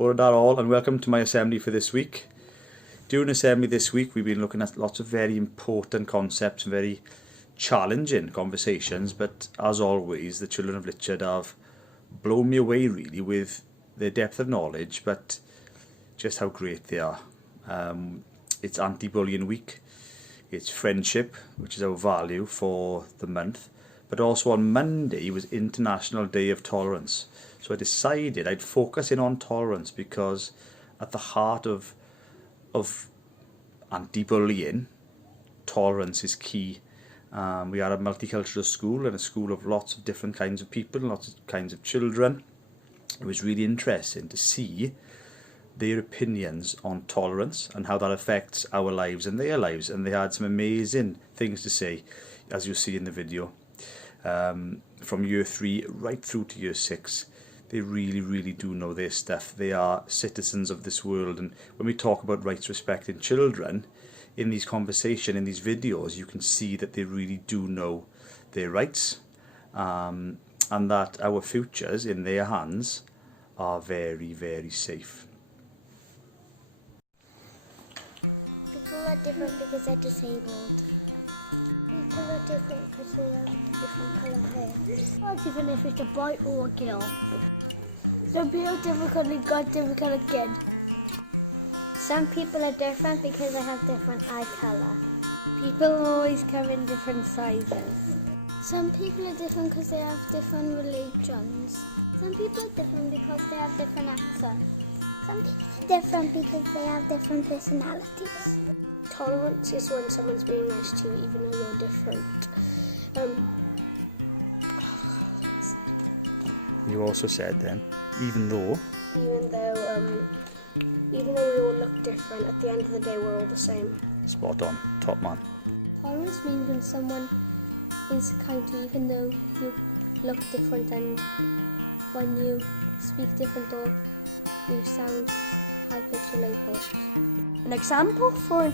Bore that all, and welcome to my assembly for this week. During assembly this week, we've been looking at lots of very important concepts, very challenging conversations, but as always, the children of Lychard have blown me away really with their depth of knowledge, but just how great they are. It's anti-bullying week, it's friendship, which is our value for the month, but also on Monday was International Day of Tolerance. So I decided I'd focus in on tolerance because at the heart of anti-bullying, tolerance is key. We are a multicultural school and a school of lots of different kinds of people, lots of kinds of children. It was really interesting to see their opinions on tolerance and how that affects our lives and their lives, and they had some amazing things to say, as you'll see in the video. From year 3 right through to year 6, they really do know their stuff. They are citizens of this world, and when we talk about rights, respect in children, in these conversations, in these videos, you can see that they really do know their rights, and that our futures in their hands are very safe. People are different because they're disabled. People are different because they have different colour hair. People are different if it's a boy or a girl. Some people are different because they got different colour skin. Some people are different because they have different eye colour. People always come in different sizes. Some people are different because they have different religions. Some people are different because they have different accents. Some people are different because they have different personalities. Tolerance is when someone's being nice to you even though you're different. You also said then, even though we all look different, at the end of the day we're all the same. Spot on, top man. Tolerance means when someone is kind to you even though you look different, and when you speak different or you sound high-pitched or low-pitched. An example for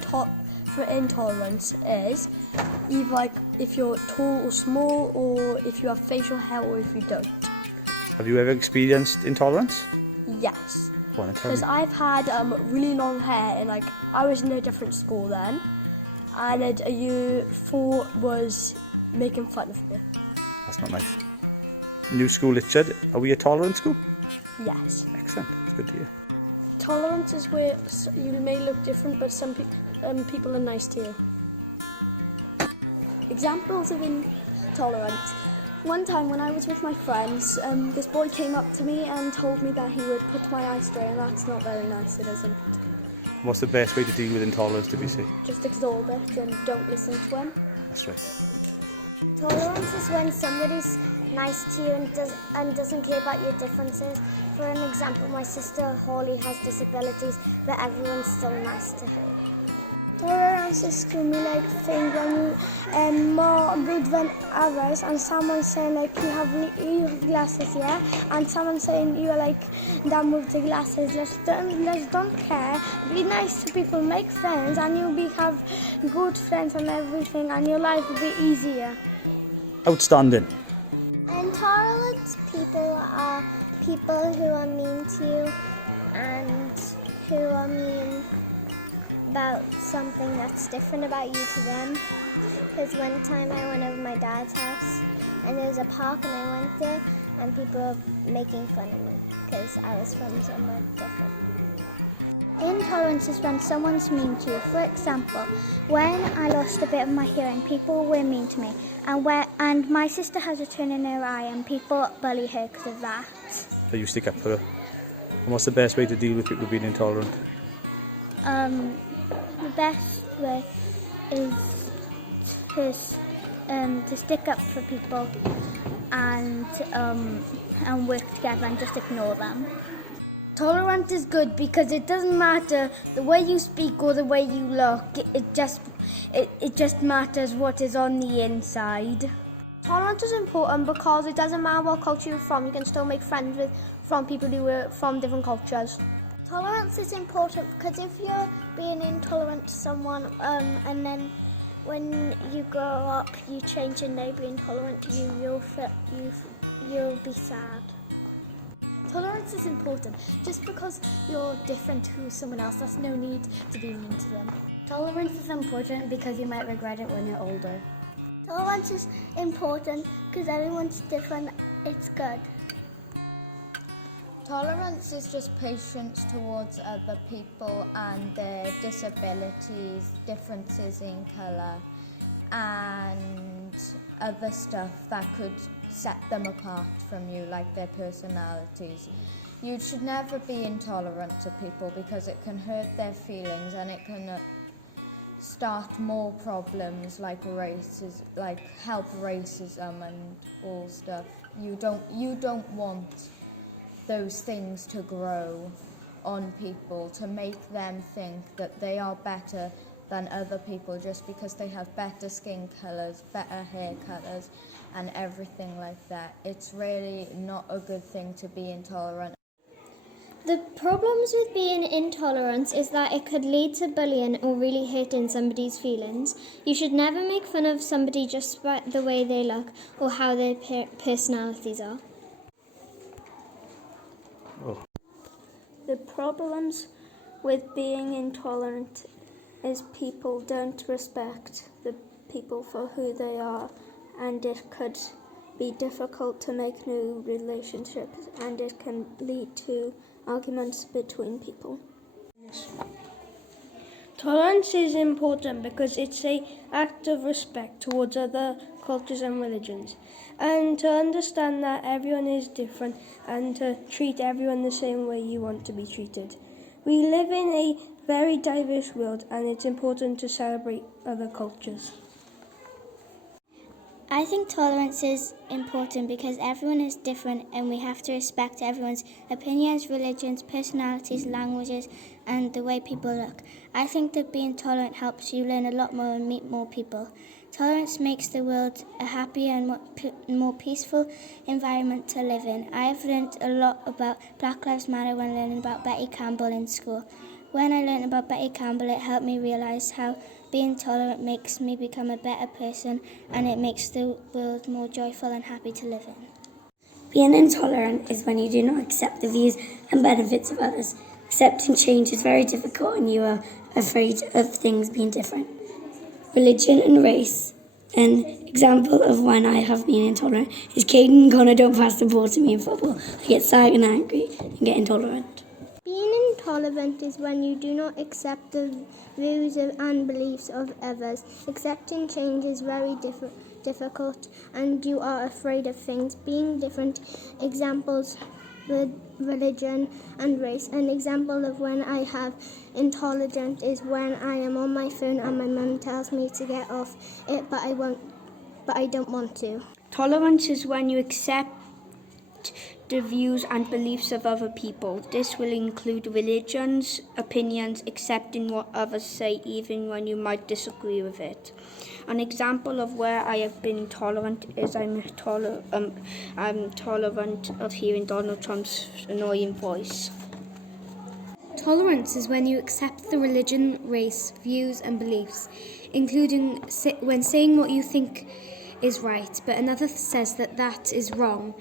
intolerance is either like if you're tall or small, or if you have facial hair or if you don't. Have you ever experienced intolerance? Yes. Go on and tell me. Because I've had really long hair, and like I was in a different school then, and a year 4 was making fun of me. That's not nice. New school Lychard, are we a tolerant school? Yes. Excellent, it's good to hear. Tolerance is where you may look different, but some people are nice to you. Examples of intolerance. One time when I was with my friends, this boy came up to me and told me that he would put my eye spray, and that's not very nice, it isn't. What's the best way to deal with intolerance, did we say? Just absorb it and don't listen to him. That's right. Tolerance is when somebody's nice to you and doesn't care about your differences. For an example, my sister Holly has disabilities, but everyone's still nice to her. Tolerance is to me like thing when you are more good than others, and someone saying like you have glasses, yeah, and someone saying you are like done with the glasses. Let's don't care. Be nice to people, make friends, and you'll have good friends and everything, and your life will be easier. Outstanding. Intolerant people are people who are mean to you and who are mean about something that's different about you to them. Because one time I went over my dad's house and there was a park and I went there and people were making fun of me because I was from somewhere different. Intolerance is when someone's mean to you. For example, when I lost a bit of my hearing, people were mean to me. And my sister has a turn in her eye and people bully her because of that. So you stick up for her. And what's the best way to deal with people being intolerant? The best way is to stick up for people and work together and just ignore them. Tolerance is good because it doesn't matter the way you speak or the way you look. It just matters what is on the inside. Tolerance is important because it doesn't matter what culture you're from. You can still make friends from people who are from different cultures. Tolerance is important because if you're being intolerant to someone and then when you grow up you change and they be intolerant to you, you'll be sad. Tolerance is important. Just because you're different to someone else, that's no need to be mean to them. Tolerance is important because you might regret it when you're older. Tolerance is important because everyone's different. It's good. Tolerance is just patience towards other people and their disabilities, differences in colour, and other stuff that could set them apart from you, like their personalities. You should never be intolerant to people because it can hurt their feelings and it can start more problems like help racism and all stuff. You don't want those things to grow on people, to make them think that they are better than other people just because they have better skin colours, better hair colours and everything like that. It's really not a good thing to be intolerant. The problems with being intolerant is that it could lead to bullying or really hurting somebody's feelings. You should never make fun of somebody just by the way they look or how their personalities are. The problems with being intolerant is people don't respect the people for who they are, and it could be difficult to make new relationships, and it can lead to arguments between people. Tolerance is important because it's an act of respect towards other cultures and religions, and to understand that everyone is different and to treat everyone the same way you want to be treated. We live in a very diverse world, and it's important to celebrate other cultures. I think tolerance is important because everyone is different and we have to respect everyone's opinions, religions, personalities, languages and the way people look. I think that being tolerant helps you learn a lot more and meet more people. Tolerance makes the world a happier and more peaceful environment to live in. I have learned a lot about Black Lives Matter when learning about Betty Campbell in school. When I learned about Betty Campbell, it helped me realise how being tolerant makes me become a better person and it makes the world more joyful and happy to live in. Being intolerant is when you do not accept the views and benefits of others. Accepting change is very difficult and you are afraid of things being different. Religion and race. An example of when I have been intolerant is Caden and Connor don't pass the ball to me in football. I get sad and angry and get intolerant. Being intolerant is when you do not accept the views and beliefs of others. Accepting change is very difficult and you are afraid of things being different. Examples with religion and race. An example of when I have intolerant is when I am on my phone and my mum tells me to get off it but I don't want to. Tolerance is when you accept the views and beliefs of other people. This will include religions, opinions, accepting what others say even when you might disagree with it. An example of where I have been tolerant is I'm tolerant of hearing Donald Trump's annoying voice. Tolerance is when you accept the religion, race, views and beliefs, including when saying what you think is right, but another says that is wrong,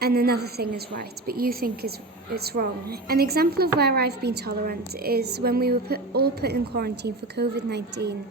and another thing is right, but you think it's wrong. An example of where I've been tolerant is when we were all put in quarantine for COVID-19.